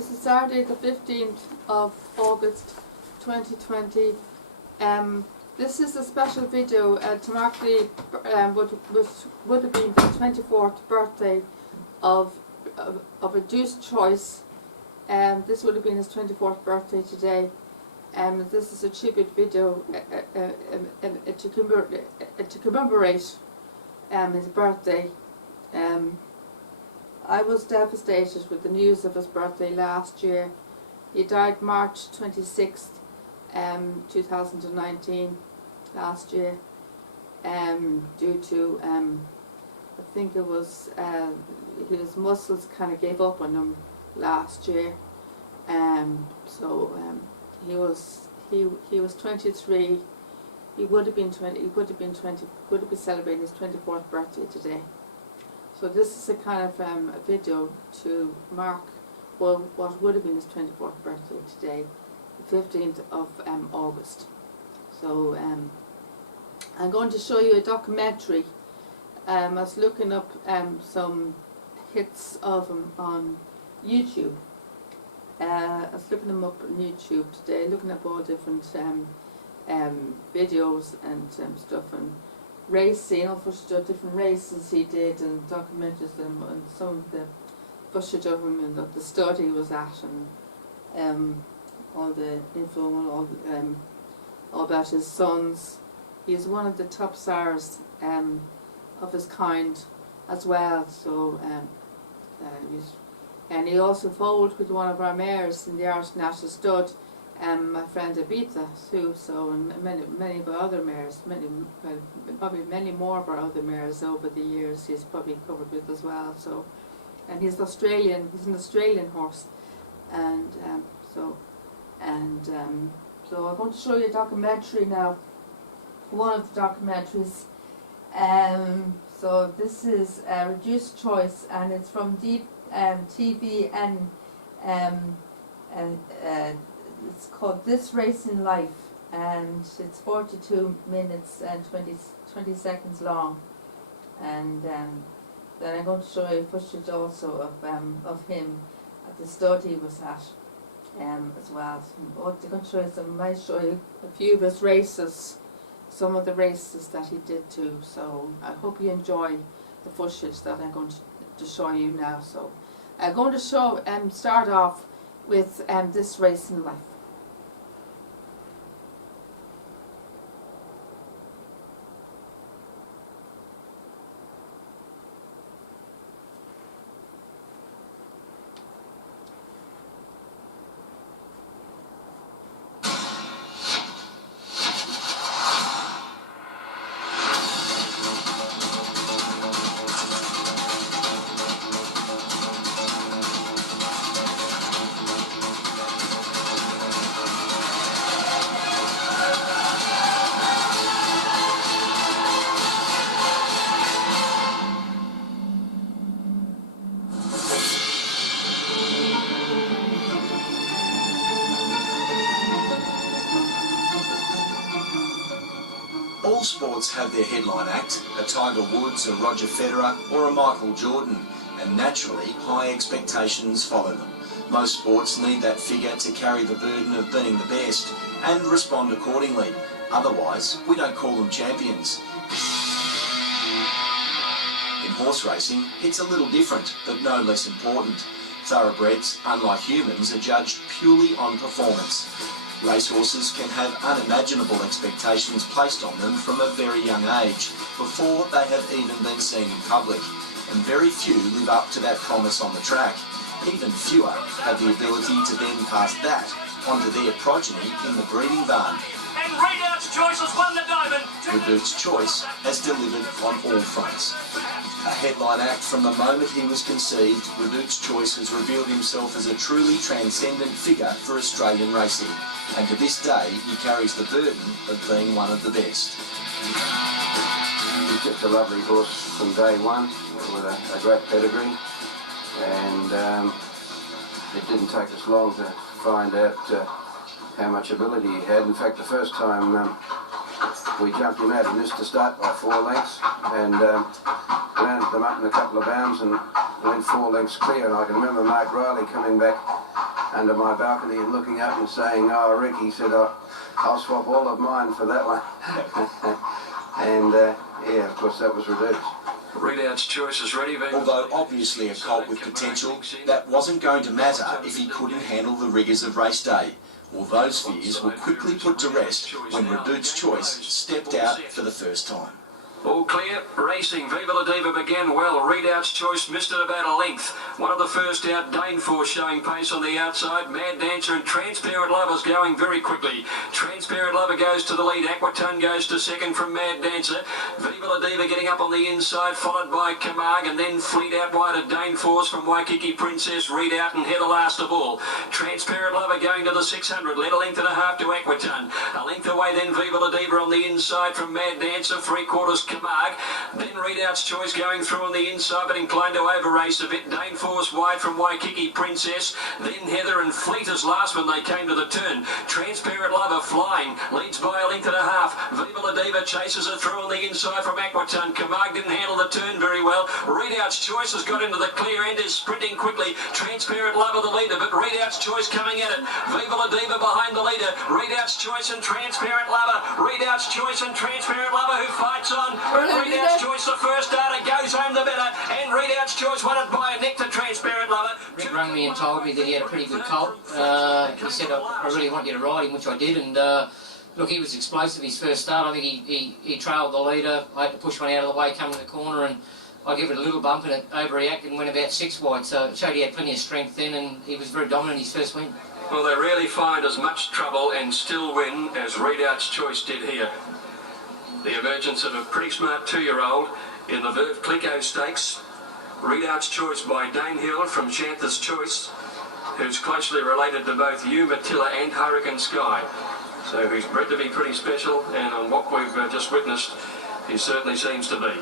This is Saturday the 15th of August 2020. This is a special video to mark the would have been the 24th birthday of Reduced Choice. This would have been his 24th birthday today. This is a tribute video to commemorate his birthday. I was devastated with the news of his birthday last year. He died March 26th, 2019, last year, due to, I think it was, his muscles kind of gave up on him last year. He was 23. He would have been celebrating his 24th birthday today. So this is a kind of a video to mark what would have been his 24th birthday today, the 15th of August. So I'm going to show you a documentary. I was looking up some hits of him on YouTube. I was looking them up on YouTube today, looking up all different videos and stuff, and racing, all footage of different races he did, and documented them, and some of the footage of him and the study he was at, and all the info, all about his sons. He's one of the top stars of his kind as well. So and he also foaled with one of our mares in the Irish National Stud, my friend Ibiza too. So, and many of our other mares, probably many more of our other mares over the years he's probably covered with as well. So, and he's Australian. He's an Australian horse, and so I'm going to show you a documentary now. One of the documentaries. So this is Reduced Choice, and it's from Deep TV, and it's called This Race in Life, and it's 42 minutes and 20 seconds long. And then I'm going to show you footage also of him at the stud he was at as well. So I'm going to show you some. I might show you a few of his races, some of the races that he did too. So I hope you enjoy the footage that I'm going to show you now. So I'm going to start off with This Race in Life. All sports have their headline act, a Tiger Woods, a Roger Federer or a Michael Jordan, and naturally high expectations follow them. Most sports need that figure to carry the burden of being the best and respond accordingly. Otherwise, we don't call them champions. In horse racing, it's a little different, but no less important. Thoroughbreds, unlike humans, are judged purely on performance. Racehorses can have unimaginable expectations placed on them from a very young age, before they have even been seen in public, and very few live up to that promise on the track. Even fewer have the ability to then pass that onto their progeny in the breeding barn. And REDOUTE'S Choice has won the diamond. REDOUTE'S Choice has delivered on all fronts. A headline act from the moment he was conceived, REDOUTE'S Choice has revealed himself as a truly transcendent figure for Australian racing. And to this day, he carries the burden of being one of the best. He's just a lovely horse from day one, with a great pedigree, and it didn't take us long to find out how much ability he had. In fact, the first time we jumped him out, he missed the start by 4 lengths, and landed them up in a couple of bounds and went 4 lengths clear. And I can remember Mark Riley coming back under my balcony and looking up and saying, "Oh, Rick," he said, "I'll swap all of mine for that one." And yeah, of course, that was Redute's. Redout's choice is ready. Although obviously a colt with potential, that wasn't going to matter if he couldn't handle the rigours of race day. Well, those fears were quickly put to rest when Redute's choice stepped out for the first time. All clear, racing. Viva La Diva began well. Redout's choice missed it about a length. One of the first out, Daneforce showing pace on the outside. Mad Dancer and Transparent Lover's going very quickly. Transparent Lover goes to the lead. Aquatone goes to second from Mad Dancer. Viva La Diva getting up on the inside, followed by Camargue, and then Fleet out wide of Daneforce from Waikiki Princess, Redout and Heather last of all. Transparent Lover going to the 600, led a length and a half to Aquatone. A length away then Viva La Diva on the inside from Mad Dancer, 3/4 Camargue. Then Redout's choice going through on the inside, but inclined to over-race a bit. Daneforce wide from Waikiki Princess. Then Heather and Fleet as last when they came to the turn. Transparent Lover flying, leads by a length and a half. Viva La Diva chases her through on the inside from Aquatone. Camargue didn't handle the turn very well. Redout's choice has got into the clear end, is sprinting quickly. Transparent Lover the leader, but Redout's choice coming at it. Viva La Diva behind the leader. Redout's choice and Transparent Lover. Redout's choice and Transparent Lover who fights on. Redout's choice, the first starter, goes home the better, and Redout's choice won it by a neck to Transparent Lover. Rick rang me and told me that he had a pretty good colt. He said, I really want you to ride him, which I did, and look, he was explosive his first start. I think he trailed the leader. I had to push one out of the way coming to the corner, and I gave it a little bump and it overreacted and went about 6 wide, so it showed he had plenty of strength then, and he was very dominant his first win. Well, they really find as much trouble and still win as Redout's choice did here. The emergence of a pretty smart 2-year-old in the Verve Clico Stakes. Redout's choice by Dane Hill from Chanther's Choice, who's closely related to both you, Matilda, and Hurricane Sky. So he's bred to be pretty special, and on what we've just witnessed, he certainly seems to be.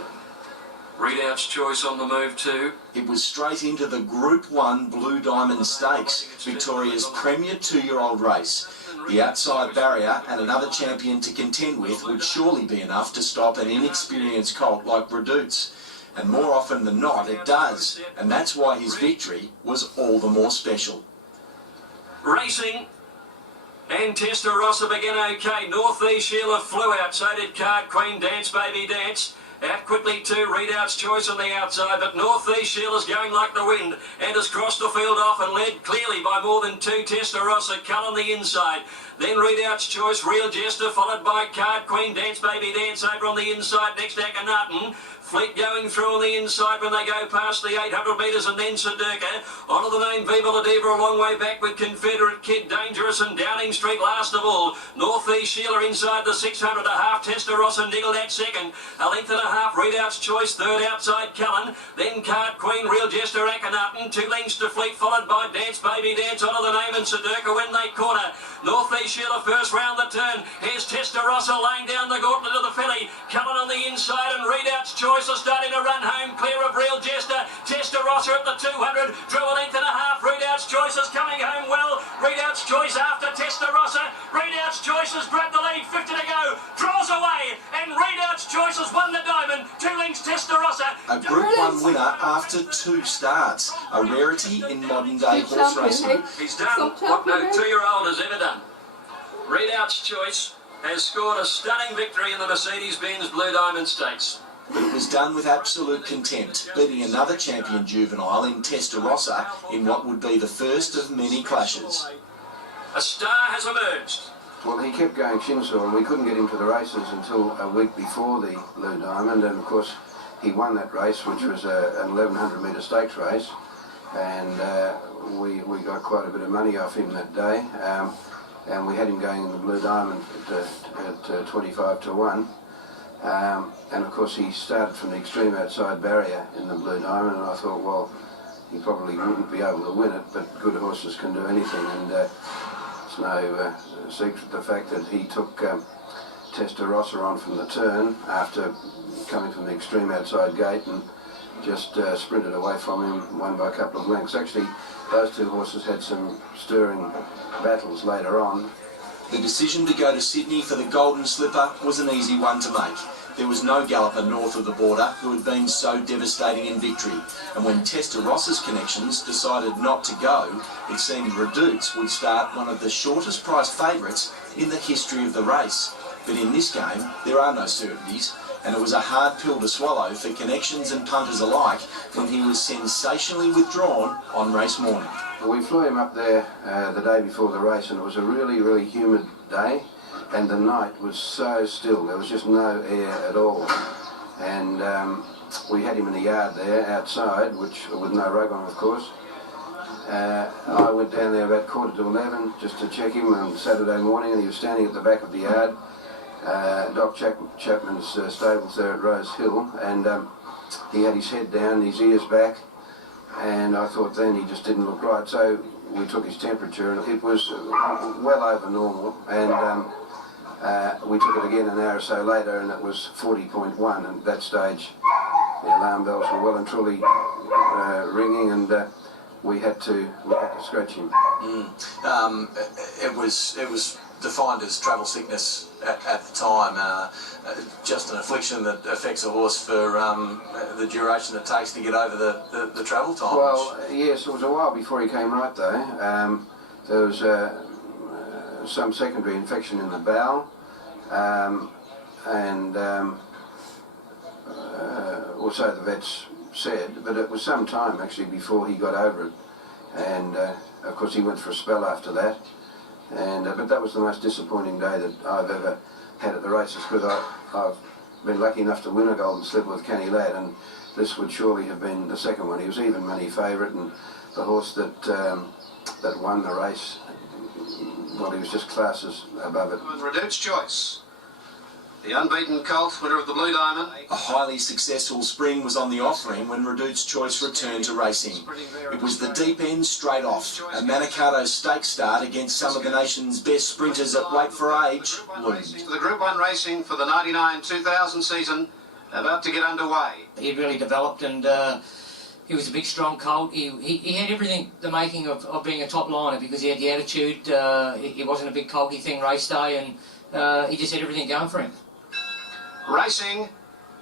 Redout's choice on the move too. It was straight into the Group 1 Blue Diamond Stakes, Victoria's premier 2-year-old race. The outside barrier and another champion to contend with would surely be enough to stop an inexperienced colt like Redute's. And more often than not, it does. And that's why his victory was all the more special. Racing. And Testarossa began okay. Northeast Sheila flew out, so did Card Queen, Dance Baby Dance. Out quickly too, Redout's choice on the outside, but Northeast Sheila's going like the wind and has crossed the field off and led clearly by more than 2. Testarossa, Cull on the inside. Then Redout's choice, Real Jester, followed by Card Queen, Dance Baby Dance over on the inside next to Akhenaten. Fleet going through on the inside when they go past the 800 metres, and then Sedurka. Onto the name Viva La Diva a long way back with Confederate Kid, Dangerous and Downing Street last of all. Northeast Sheila inside the 600, a half. Testarossa niggled at second. A length and a half, Redout's choice, third outside Cullen. Then Card Queen, Real Jester, Akhenaten. 2 lengths to Fleet, followed by Dance Baby Dance. Onto the name and Sedurka when they corner. Northeast Sheila first round the turn. Here's Testarossa laying down the gauntlet of the filly. Cullen on the inside and Redout's choice are starting to run home clear of Real Jester. Testarossa at the 200, drew a length and a half. Redout's choice is coming home well. Redout's choice after Testarossa. Redout's choice has grabbed the lead, 50 to go, draws away, and Redout's choice has won the diamond. 2 lengths Testarossa. A Group 1 winner after 2 starts, a rarity in modern day horse racing. He's done what no 2-year-old has ever done. Redout's choice has scored a stunning victory in the Mercedes-Benz Blue Diamond Stakes. But it was done with absolute contempt, beating another champion juvenile in Testarossa in what would be the first of many clashes. A star has emerged. Well, he kept going Shinsaw, and we couldn't get him to the races until a week before the Blue Diamond, and of course he won that race, which was an 1100 metre stakes race, and we got quite a bit of money off him that day, and we had him going in the Blue Diamond at 25 to 1. And of course he started from the extreme outside barrier in the Blue Diamond, and I thought, well, he probably wouldn't be able to win it, but good horses can do anything, and it's no secret the fact that he took Testarossa on from the turn after coming from the extreme outside gate and just sprinted away from him, won by a couple of lengths. Actually, those 2 horses had some stirring battles later on. The decision to go to Sydney for the Golden Slipper was an easy one to make. There was no galloper north of the border who had been so devastating in victory, and when Testaross's connections decided not to go, it seemed REDOUTE'S would start one of the shortest priced favourites in the history of the race. But in this game, there are no certainties, and it was a hard pill to swallow for connections and punters alike when he was sensationally withdrawn on race morning. We flew him up there the day before the race, and it was a really, really humid day, and the night was so still. There was just no air at all. And we had him in the yard there outside, which with no rug on, of course. I went down there about 11:15 just to check him on Saturday morning, and he was standing at the back of the yard, Doc Chapman's stables there at Rose Hill, and he had his head down, his ears back, and I thought then he just didn't look right. So we took his temperature, and it was well over normal, and we took it again an hour or so later, and it was 40.1, and at that stage the alarm bells were well and truly ringing, and we had to scratch him. It was defined as travel sickness at the time, just an affliction that affects a horse for the duration it takes to get over the travel time. Well, yes, it was a while before he came right though. There was some secondary infection in the bowel, and also the vets said, but it was some time actually before he got over it, and of course he went for a spell after that, and but that was the most disappointing day that I've ever had at the races, because I've been lucky enough to win a Golden Slipper with Canny Lad, and this would surely have been the second one. He was even money favourite, and the horse that won the race, well, he was just classes above it. REDOUTE'S Choice, the unbeaten colt, winner of the Blue Diamond. A highly successful spring was on the offering when REDOUTE'S Choice returned to racing. It was the deep end straight off. A Manikato stakes start against some of the nation's best sprinters at weight for age loomed. The Group 1 racing for the 99-2000 season about to get underway. He really developed, and he was a big, strong colt. He had everything, the making of being a top liner, because he had the attitude. He wasn't a big colty thing race day, and he just had everything going for him. Racing,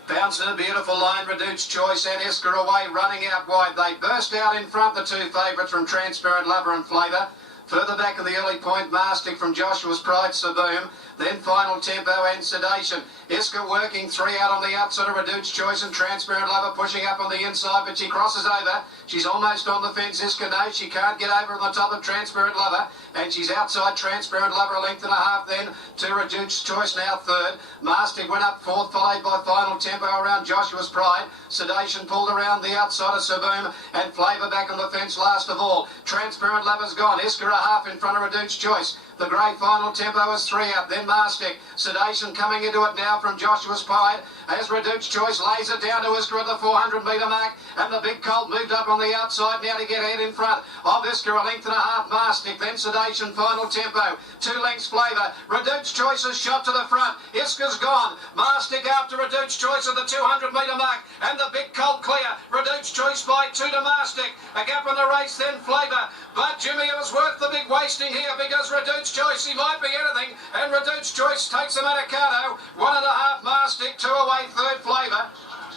bounced in a beautiful line, REDOUTE'S Choice and Esker away, running out wide. They burst out in front, the two favourites from Transparent Lover and Flavour. Further back in the early point, Mastic from Joshua's Pride, Saboom. Then Final Tempo and Sedation. Esker working three out on the outside of REDOUTE'S Choice, and Transparent Lover pushing up on the inside, but she crosses over. She's almost on the fence. Esker knows she can't get over on the top of Transparent Lover, and she's outside Transparent Lover a length and a half then to REDOUTE'S Choice, now third. Mastic went up fourth, followed by Final Tempo around Joshua's Pride. Sedation pulled around the outside of Saboom, and Flavour back on the fence last of all. Transparent Lover's gone. Esker a half in front of REDOUTE'S Choice. The grey Final Tempo is three up, then Mastic. Sedation coming into it now from Joshua's Pride, as REDOUTE'S Choice lays it down to Esker at the 400 metre mark, and the big colt moved up on the outside now to get ahead in front of Esker, a length and a half. Mastic, then Sedation, Final Tempo, 2 lengths Flavour. REDOUTE'S Choice is shot to the front. Esker's gone. Mastic after REDOUTE'S Choice at the 200 metre mark, and the big colt clear. REDOUTE'S Choice by 2 to Mastic. A gap in the race, then Flavour. But Jimmy, it was worth the big wasting here, because REDOUTE'S Choice, he might be anything, and REDOUTE'S Choice takes the Manikato. 1.5 Mastic, 2 away, third Flavour.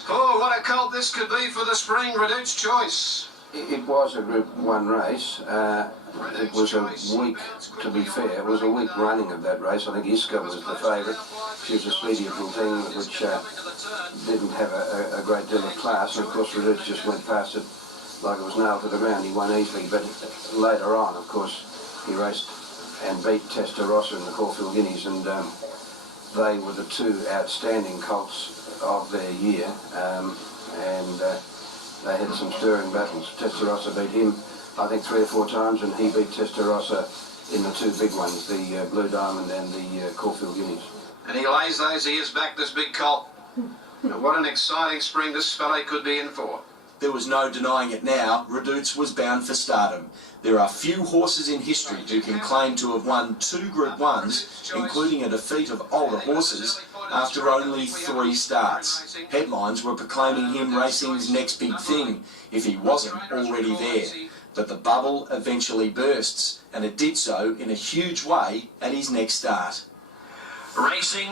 Oh, what a colt this could be for the spring, REDOUTE'S Choice. It was a Group 1 race. It was a week, to be fair, it was a week running of that race. I think Iska was the favourite. She was a speedy little thing which didn't have a great deal of class, and of course REDOUTE'S just went past it like it was nailed to the ground. He won easily, but later on, of course, he raced and beat Testarossa in the Caulfield Guineas, and they were the two outstanding colts of their year, and they had some stirring battles. Testarossa beat him, I think, 3 or 4 times, and he beat Testarossa in the 2 big ones, the Blue Diamond and the Caulfield Guineas. And he lays those ears back, this big colt. And what an exciting spring this fellow could be in for. There was no denying it now, REDOUTE'S was bound for stardom. There are few horses in history who can claim to have won 2 Group 1s, including a defeat of older horses, after only 3 starts. Headlines were proclaiming him racing's next big thing, if he wasn't already there. But the bubble eventually bursts, and it did so in a huge way at his next start. Racing,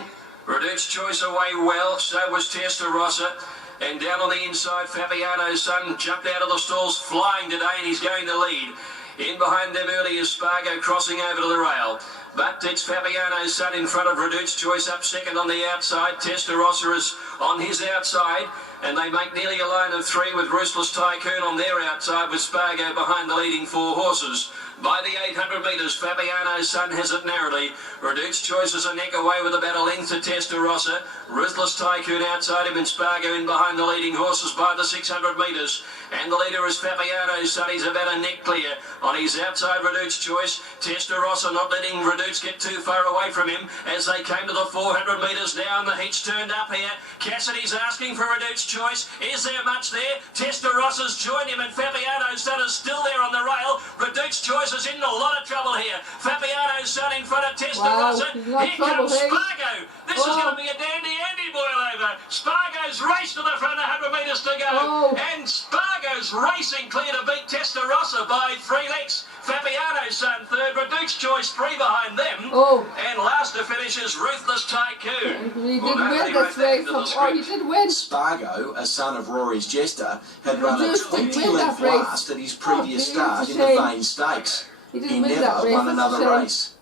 Reduced Choice away well, so was Testarossa. And down on the inside, Fabiano's son jumped out of the stalls flying today, and he's going to lead. In behind them early is Spargo crossing over to the rail. But it's Fabiano's son in front of Reduced Choice up second on the outside. Testarossa is on his outside. And they make nearly a line of three with Ruthless Tycoon on their outside, with Spargo behind the leading four horses. By the 800 metres, Fabiano's son has it narrowly. Reduced Choice is a neck away with about a length to Testarossa. Ruthless Tycoon outside him and Spargo in behind the leading horses by the 600 metres. And the leader is Fabiano's son. He's about a neck clear. On his outside, Reduced Choice. Testarossa not letting Reduced get too far away from him as they came to the 400 metres now, and the heat's turned up here. Cassidy's asking for Reduced Choice. Is there much there? Testarossa's joined him, and Fabiano's son is still there on the rail. Reduced Choice is in a lot of trouble here. Fabiano's son in front of Testarossa. Here comes Spargo. This is going to be a dandy Andy boil over. Spargo's raced to the front, 100 metres to go. And Spargo's racing clear to beat Testarossa by 3 lengths. Fabiano's son third, Reduced Choice 3 behind them. And last to finish is Ruthless Tycoon. He did win this race. He did win. Spargo, a son of Rory's Jester, had run a 20-length last at his previous start in the Vane Stakes. He never won another race.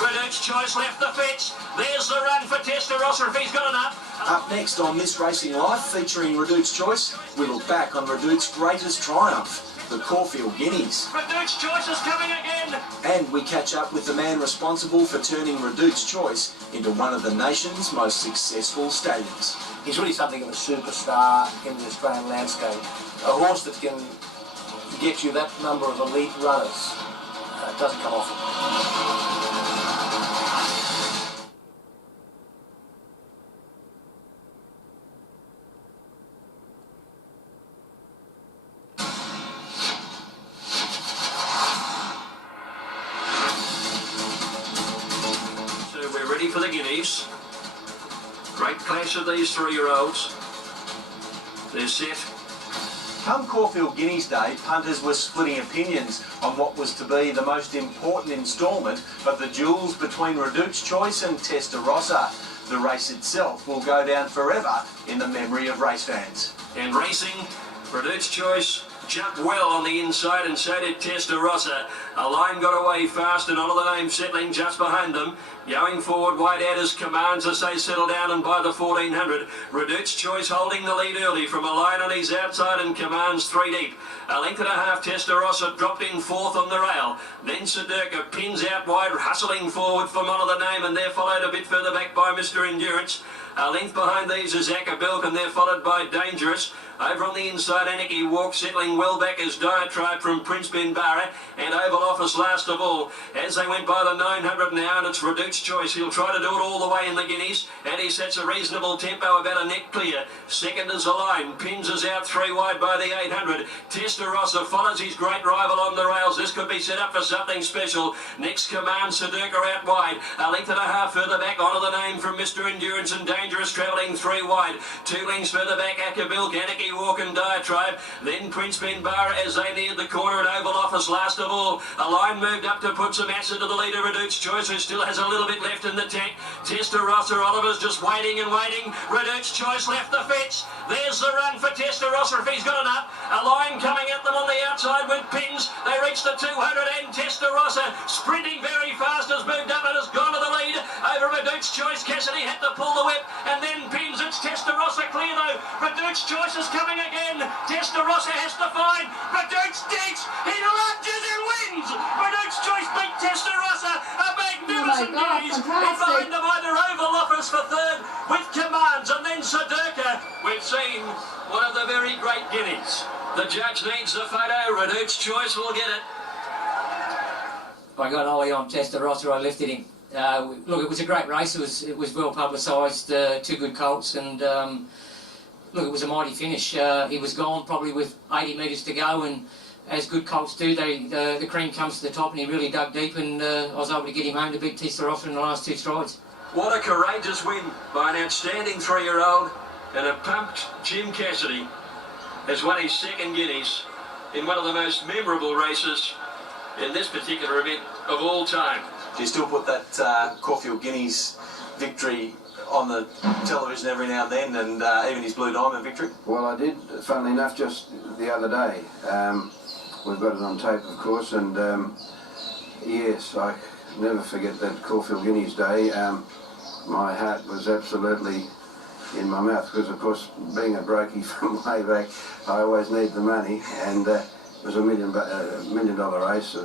Reduced Choice left the fence. There's the run for Testarossa if he's got enough. Up next on This Racing Life, featuring Reduced Choice, we look back on Reduced's greatest triumph, the Caulfield Guineas. Reduced Choice is coming again. And we catch up with the man responsible for turning Reduced Choice into one of the nation's most successful stallions. He's really something of a superstar in the Australian landscape. A horse that can get you that number of elite runners. It doesn't come often. For the Guineas. Great clash of these 3-year-olds. They're set. Come Caulfield Guineas Day, punters were splitting opinions on what was to be the most important instalment of the duels between Reduced Choice and Testarossa. The race itself will go down forever in the memory of race fans. And racing, Reduced Choice jumped well on the inside, and so did Testarossa. A line got away fast, and Honour the Name settling just behind them. Going forward, wide out as Commands as they settle down, and by the 1400, Reduced Choice holding the lead early from a line on his outside, and Commands 3 deep. A length and a half, Testarossa dropped in fourth on the rail. Then Sedurka pins out wide, hustling forward from Honour the Name, and they're followed a bit further back by Mr. Endurance. A length behind these is Acapulco, and they're followed by Dangerous. Over on the inside, Anarchy Walk settling well back as Diatribe from Prince Benbarra, and Oval Office last of all. As they went by the 900 now, and it's Reduced Choice. He'll try to do it all the way in the Guineas, and he sets a reasonable tempo, about a neck clear. Second is the line. Pins is out 3 wide by the 800. Testarossa follows his great rival on the rails. This could be set up for something special. Next Command, Sedurka out wide. A length and a half further back, Honour the Name from Mr. Endurance, and Dangerous travelling 3 wide. 2 lengths further back, Acapulco, Anarchy Walk and Diatribe. Then Prince Benbarra as they neared the corner, and Oval Office last of all. A line moved up to put some acid to the leader, Reduced Choice, who still has a little bit left in the tank. Testarossa, Oliver's just waiting and waiting. Reduced Choice left the fence. There's the run for Testarossa if he's got enough. A line coming at them on the outside with Pins. They reach the 200, and Testarossa, sprinting very fast, has moved up and has gone to the lead over Reduced Choice. Cassidy had to pull the whip, and then Pins. It's Testarossa clear though. Reduced Choice is coming again. Testarossa has to find. Reduced digs. He lunges and wins. Reduced Choice beat Testarossa. A magnificent Guineas. And behind them either Oval Office for third with Commands, and then Sedurka. We've seen one of the very great Guineas. The judge needs the photo. Reduced Choice will get it. I got Ollie on Testarossa. I lifted him. Look, it was a great race. It was well publicised. 2 good colts, and look, it was a mighty finish. He was gone probably with 80 metres to go, and as good colts do, the cream comes to the top, and he really dug deep, and I was able to get him home to beat Testarossa in the last 2 strides. What a courageous win by an outstanding 3-year-old, and a pumped Jim Cassidy has won his 2nd Guineas in one of the most memorable races in this particular event of all time. Do you still put that Caulfield Guineas victory on the television every now and then, and even his Blue Diamond victory? Well, I did, funnily enough, just the other day. We've got it on tape, of course, and yes, I never forget that Caulfield Guineas day. My heart was absolutely in my mouth because, of course, being a brokey from way back, I always need the money, and it was $1 million race,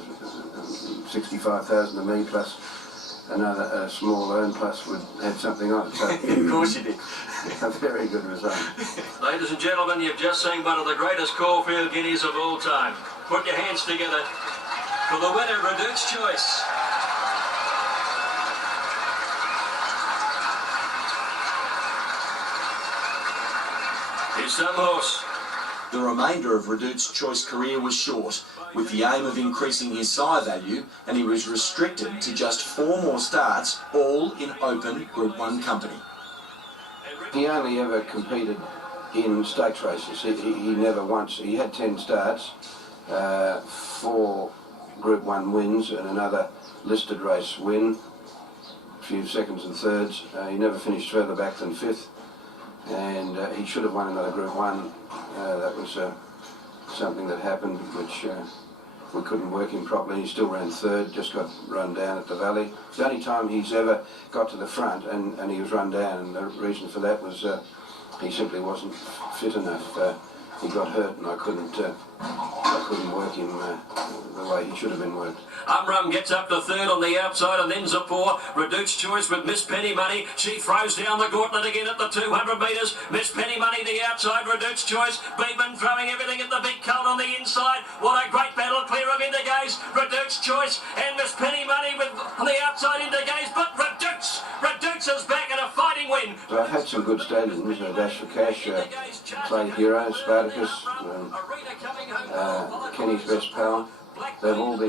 65,000 to me, plus another small earn, plus would had something on it. So Of course you did. A very good result. Ladies and gentlemen, you've just seen one of the greatest Caulfield Guineas of all time. Put your hands together for the winner, Redoute's Choice. Here's some horse. The remainder of Redoute's Choice career was short, with the aim of increasing his sire value, and he was restricted to just 4 more starts, all in open Group 1 company. He only ever competed in stakes races. He never once, he had 10 starts, 4 Group 1 wins and another listed race win, a few seconds and thirds. He never finished further back than 5th, and he should have won another Group 1. That was something that happened which we couldn't work him properly. He still ran 3rd, just got run down at the Valley. The only time he's ever got to the front and he was run down, and the reason for that was he simply wasn't fit enough. He got hurt and I couldn't work him the way he should have been worked. Umrum gets up to 3rd on the outside, and then Zapor. Redoute's Choice with Miss Penny Money. She throws down the gauntlet again at the 200 metres. Miss Penny Money the outside, Redoute's Choice. Beekman throwing everything at the big colt on the inside. What a great battle, clear of Indigaze. Redoute's Choice and Miss Penny Money with on the outside Indigaze, but Redoute's is back in a fighting win. So I've had some good stallions, Dash for Cash, Play Hero, Spartacus, Kenny's Best Pal. They've all been